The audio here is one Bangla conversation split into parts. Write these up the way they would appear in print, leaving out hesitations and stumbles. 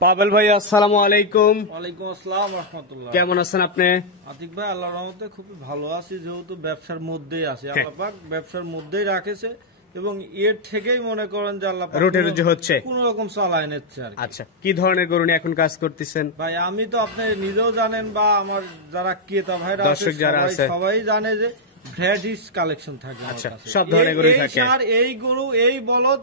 পাবেল ভাই আসসালামু আলাইকুম। ওয়ালাইকুম আসসালাম রাহমাতুল্লাহ। কেমন আছেন আপনি? আতিক ভাই আল্লাহর রহমতে খুবই ভালো আছি, যেহেতু ব্যবসার মধ্যেই আছি। আল্লাহ পাক ব্যবসার মধ্যেই রাখেছে এবং এর থেকেই মনে করেন যে আল্লাহ পাক রুটি হচ্ছে কোন রকম চালায় নিচ্ছে আর কি। আচ্ছা, কি ধরনের গরু নিয়ে এখন কাজ করতেছেন? ভাই আমি তো আপনি নিজেও জানেন বা আমার যারা ক্রেতা ভাইরা দর্শক যারা আছে সবাই জানে যে ভ্যারাইটিস কালেকশন থাকে। আচ্ছা, সব ধরনের গরু থাকে। এই গরু, এই বলদ,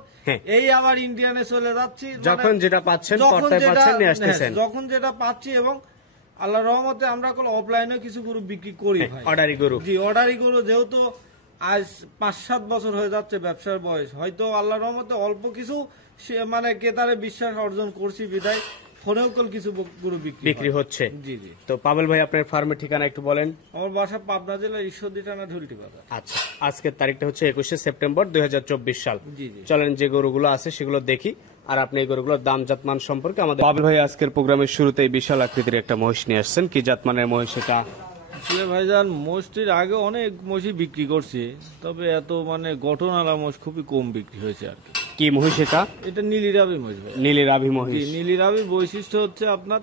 এই আবার ইন্ডিয়ানে চলে যাচ্ছি, যখন যেটা পাচ্ছেন পর্দায় পাচ্ছেন নিয়ে আসতেছেন। যখন যেটা পাচ্ছি এবং আল্লাহর রহমতে আমরা অফলাইনে কিছু গরু বিক্রি করি ভাই। অর্ডারি গরু, জি অর্ডারি গরু, যেহেতু আজ 5-7 বছর হয়ে যাচ্ছে ব্যবসার বয়স, হয়তো আল্লাহর রহমতে অল্প কিছু মানে ক্রেতারে বিশ্বাস অর্জন করছি বিদায় ফোনেও কিছু গরু বিক্রি হচ্ছে। জি জি। তো পাবেল ভাই আপনার ফার্মের ঠিকানা একটু বলেন। আমার বাসা পাবনা জেলার ঈশ্বরদী থানা ঢুলটি বাজার। আচ্ছা, আজকের তারিখটা হচ্ছে 21শে সেপ্টেম্বর 2024 সাল। জি জি। চলেন যে গরুগুলো আছে সেগুলো দেখি, আর আপনি এই গরুগুলোর দাম জাতমান সম্পর্কে আমাদের পাবেল ভাই আজকের প্রোগ্রামের শুরুতেই বিশাল আকৃতির একটা মহিষ নিয়ে আসছেন। কি জাতমানের মহিষ এটা? আসলে ভাইজান মহিষটির আগে অনেক মহিষই বিক্রি করছি, তবে এত মানে গঠনওয়ালা মহিষ খুবই কম বিক্রি হয়েছে আর কি। কি মহিষ এটা? এটা নীলিরাবি মহিষ ভাই। নীলিরাভি মহিষ। নীলিরাবির বৈশিষ্ট্য হচ্ছে আপনার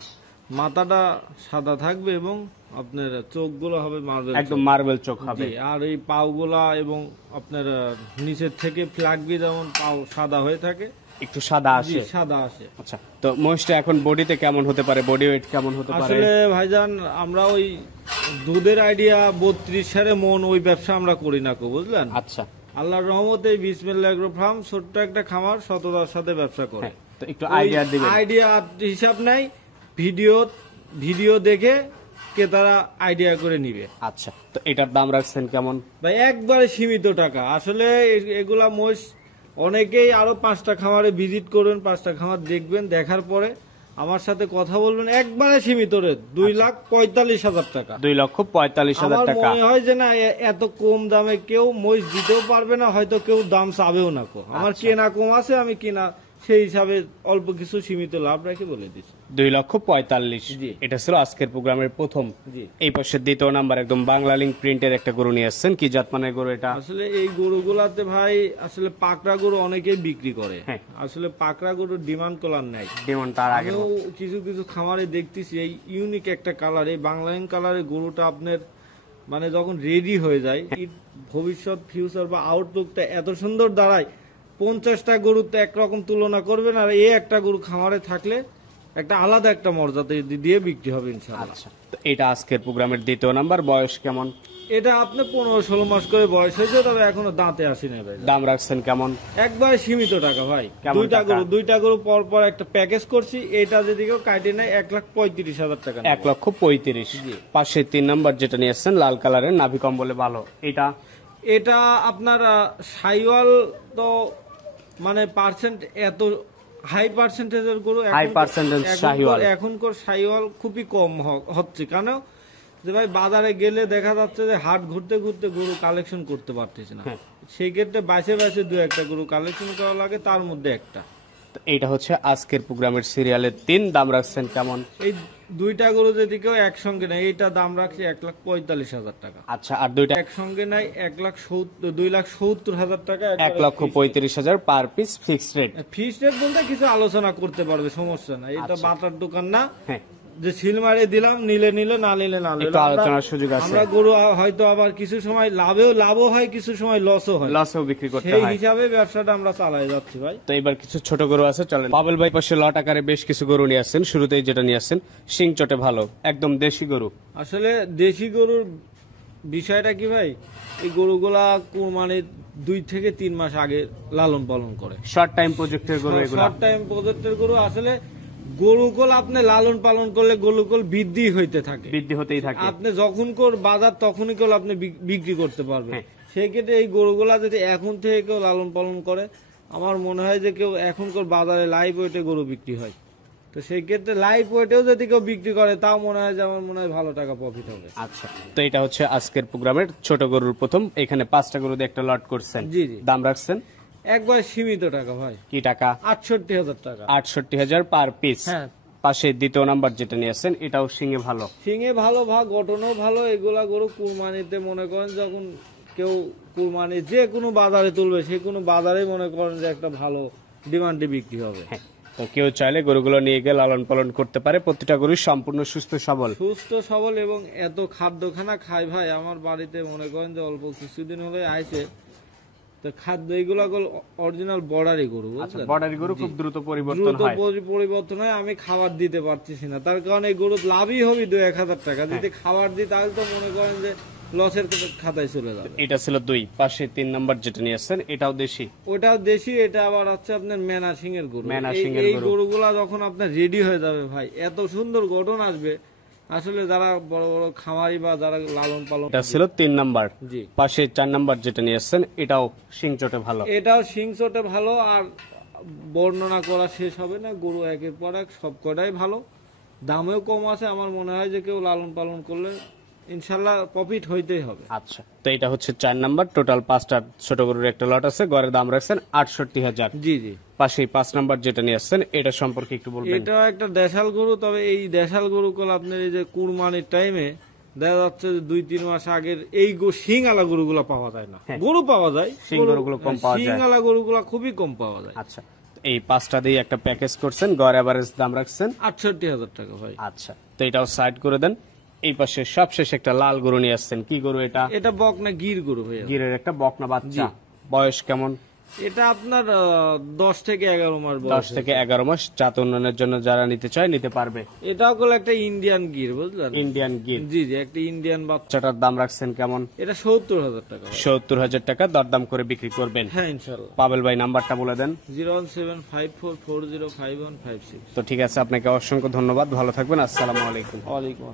মাথাটা সাদা থাকবে এবং আপনার চোখগুলো হবে মার্বেল, একদম মার্বেল চোখ হবে। আর এই পাওগুলা এবং আপনার নিচের থেকে ফ্ল্যাগবি যেমন পাও সাদা হয়ে থাকে, একটু সাদা আসে। সাদা আসে। আচ্ছা, তো মহিষটা এখন বডিতে কেমন হতে পারে, বডি ওয়েট কেমন হতে পারে? আসলে ভাইজান আমরা ওই দুধের আইডিয়া 32 মন ওই ব্যবসা আমরা করি না, বুঝলেন? আচ্ছা, আল্লাহর রহমতে বিসমিল্লাহ এগ্রো ফার্ম ছোট্ট একটা খামার সততার সাথে ব্যবসা করে। তো একটু আইডিয়া দিবেন। আইডিয়া হিসাব নাই, ভিডিও দেখে ক্রেতারা আইডিয়া করে নিবে। আচ্ছা, তো এটার দাম রাখছেন কেমন? ভাই একবারে সীমিত টাকা। আসলে এগুলা মহিষ অনেকেই আরো 5টা খামারে ভিজিট করবেন, 5টা খামার দেখবেন, দেখার পরে আমার সাথে কথা বলবেন। একবারে সীমিত রেট 2,45,000 টাকা। 2,45,000 টাকা। মনে হয় যে না এত কম দামে কেউ মহিষ দিতেও পারবে না, হয়তো কেউ দাম চাবেও না। আমার কেনা কম আছে, আমি কেনা সেই হিসাবে অল্প কিছু সীমিত লাভ রাখি বলে দিচ্ছি। 2,45,000। এটা ছিল আজকের প্রোগ্রামের প্রথম। এই পাশে দ্বিতীয় নাম্বার একদম বাংলা লিঙ্ক প্রিন্টের একটা গরু নিয়ে আসছেন। কি জাতমানের গরু এটা? আসলে এই গরুগুলাতে ভাই আসলে পাকড়া গরু অনেকেই বিক্রি করে। আসলে পাকড়া গরুর ডিমান্ড কলার নাই, ডিমান্ড তার আগে কিছু কিছু খামারে দেখতেছি এই ইউনিক একটা কালার, এই বাংলা লিঙ্ক কালারের গরুটা আপনার মানে যখন রেডি হয়ে যায়, ভবিষ্যৎ ফিউচার বা আউটলুকটা এত সুন্দর দাঁড়ায়। 50টা গরুতে একরকম তুলনা করবেন, আর এই একটা গরু খামারে থাকলে একটা আলাদা একটা মর্যাদা দিয়ে বিক্রি হবে ইনশাআল্লাহ। আচ্ছা, তো এটা আজকের প্রোগ্রামের দ্বিতীয় নাম্বার। বয়স কেমন? এটা আপনি 15-16 মাস করে বয়স হয়েছে, তবে এখনো দাঁতে আসি না ভাই। দাম রাখছেন কেমন? একবার সীমিত টাকা ভাই। দুইটা গরু পর পর একটা প্যাকেজ করছি, এটা যদি কেউ কাটে নেয় 1,35,000 টাকা। 1,35,000। পাশে 3 নাম্বার যেটা নিয়ে আসছেন লাল কালারের, নাভি কম্বলে ভালো। এটা আপনার সাইওয়াল তো মানে পার্সেন্ট এত হাই পার্সেন্টেজের গরু, এখনকার সাইওয়াল খুবই কম হচ্ছে। কেন যে ভাই বাজারে গেলে দেখা যাচ্ছে যে হাট ঘুরতে ঘুরতে গরু কালেকশন করতে পারতেছে না, সেই ক্ষেত্রে বাছে 2-একটা গরু কালেকশন করা লাগে, তার মধ্যে একটা। এইটা হচ্ছে আজকের প্রোগ্রামের সিরিয়ালের 3। দাম রাখছেন কেমন? এই দুইটা গরু যদি কেউ একসঙ্গে নেয়, এইটা দাম রাখছে 1,45,000 টাকা। আচ্ছা, আর দুইটা একসঙ্গে নেয় 2,70,000 টাকা। 1,35,000 per piece fixed rate. Fixed rate বলতে কিছু আলোচনা করতে পারবে, সমস্যা নাই। এটা বাটার দোকান না যে সিল মারে দিলাম, নিলে না নিলে না, আলোচনার সুযোগ আছে। আমরা গরু হয়তো আবার কিছু সময় লাভও হয়, কিছু সময় লসও হয়, লসও বিক্রি করতে হয়। সেই হিসাবে ব্যবসাটা আমরা চালাই যাচ্ছি ভাই। তো এবার কিছু ছোট গরু আছে, চলেন। পাবেল ভাই পাশে লট আকারে বেশ কিছু গরু নিয়ে আসছেন। শুরুতেই যেটা নিয়ে আসছেন শিং চটে ভালো, একদম দেশি গরু। আসলে দেশি গরুর বিষয়টা কি ভাই, এই গরুগুলা কুরবানির 2 থেকে 3 মাস আগে লালন পালন করে। শর্ট টাইম প্রজেক্টের গরু এগুলো। শর্ট টাইম প্রজেক্টের গরু। আসলে গরুকুল আপনি লালন পালন করলে গরুকুল বৃদ্ধি হতেই থাকে। আপনি যখন বাজার তখনই আপনি বিক্রি করতে পারবেন। সেই ক্ষেত্রে এই গরুগুলা যদি এখন থেকে কেউ লালন পালন করে, আমার মনে হয় যে কেউ এখনকার বাজারে লাইভ ওয়েটে গরু বিক্রি হয়, তো সেই ক্ষেত্রে লাইভ ওয়েটেও যদি কেউ বিক্রি করে, তাও মনে হয় যে আমার মনে হয় ভালো টাকা প্রফিট হবে। আচ্ছা, তো এটা হচ্ছে আজকের প্রোগ্রামের ছোট গরুর প্রথম। এখানে 5টা গরু দিয়ে একটা লট করছেন। জি জি। দাম রাখছেন একবার সীমিত টাকা ভাই। কি টাকা? 68,000 টাকা। 68,000 পার পিস। হ্যাঁ। পাশে দ্বিতীয় নাম্বার যেটা নিয়ে আসছেন, এটাও শিঙে ভালো, গঠনও ভালো। এগুলা গরু কুরবানিতে মনে করেন যখন কেউ কুরবানি যে কোনো বাজারে তুলবে, সে কোনো বাজারে মনে করেন যে একটা ভালো ডিমান্ডে বিক্রি হবে। তো কেউ চাইলে গরুগুলো নিয়ে গিয়ে লালন পালন করতে পারে। প্রতিটা গরু সম্পূর্ণ সুস্থ সবল। সুস্থ সবল এবং এত খাদ্যখানা খায় ভাই, আমার বাড়িতে মনে করেন যে অল্প কিছুদিন হলে আইছে, তো খাদ্য এইগুলা অরিজিনাল বর্ডারি গরু, বুঝলেন? বর্ডারি গরু খুব দ্রুত পরিবর্তন দ্রুত হয়। পরিবর্তন হয়। আমি খাবার দিতে পারতেছি না, তার কারণে এই গরু লাভই হবে 2-1000 টাকা। যদি খাবার দিই তাহলে তো মনে করেন যে লসের খাতায় চলে যাবে। এটা ছিল 2। পাশে 3 নাম্বার যেটা নিয়ে আসছেন এটাও দেশি। ওটাও দেশি, এটা আবার হচ্ছে আপনার মেনা সিং এর গরু। মেনা সিং এর এই গরু। গরুগুলা যখন আপনার রেডি হয়ে যাবে ভাই, এত সুন্দর গঠন আসবে, আসলে যারা বড় বড় খামারি বা যারা লালন পালন। এটা ছিল 3 নাম্বার। জি। পাশে 4 নাম্বার যেটা নিয়ে আসছেন এটাও শিং চটে ভালো। এটাও সিং চটে ভালো, আর বর্ণনা করা শেষ হবে না, গরু একের পর এক সব কটাই ভালো, দামেও কম আছে। আমার মনে হয় যে কেউ লালন পালন করলে ইনশাল্লাহ প্রফিট হইতেই হবে। আচ্ছা, তো এটা হচ্ছে 4 নাম্বার। টোটাল 5টা ছোট গরুর একটা লট আছে। গড়ের দাম রাখছেন 68,000। জি জি। পাশে 5 নাম্বার যেটা নিয়ে আসছেন এটা সম্পর্কে একটু বলবেন। এটাও একটা দেশাল গরু, তবে এই দেশাল গরু গুলো আপনার এই যে কুরবানির টাইমে দেখা যাচ্ছে যে 2-3 মাস আগের এই শিংওয়ালা গরুগুলো পাওয়া যায় না। গরু পাওয়া যায়, শিং গরুগুলো কম পাওয়া যায়। শিংওয়ালা গরুগুলো খুবই কম পাওয়া যায়। আচ্ছা, এই 5টা দিয়ে একটা প্যাকেজ করছেন, গড় এভারেজ দাম রাখছেন 68,000 টাকা ভাই। আচ্ছা, তো এটাও সাইড করে দেন। এই পাশে সবশেষ একটা লাল গরু নিয়ে আসছেন। কি গরু এটা? এটা বকনা গির গরু ভাইয়া। গিরের একটা বকনা বাচ্চা। বয়স কেমন? এটা আপনার 10 থেকে 11 মাস 10 বয়স। থেকে 11 মাস। জাত উন্নয়নের জন্য যারা নিতে চায় নিতে পারবে। এটাও হলো একটা ইন্ডিয়ান গির, বুঝলেন? ইন্ডিয়ান গির। জি জি, একটা ইন্ডিয়ান বাচ্চা। বাচ্চাটার দাম রাখছেন কেমন? এটা 70,000 টাকা ভাই। 70,000 টাকা দরদাম করে বিক্রি করবেন। হ্যাঁ ইনশাআল্লাহ। পাবেল ভাই নাম্বারটা বলে দেন। 01754405156। তো ঠিক আছে, আপনাকে অসংখ্য ধন্যবাদ। ভালো থাকবেন। আসসালামু আলাইকুম। ওয়ালাইকুম আসসালাম।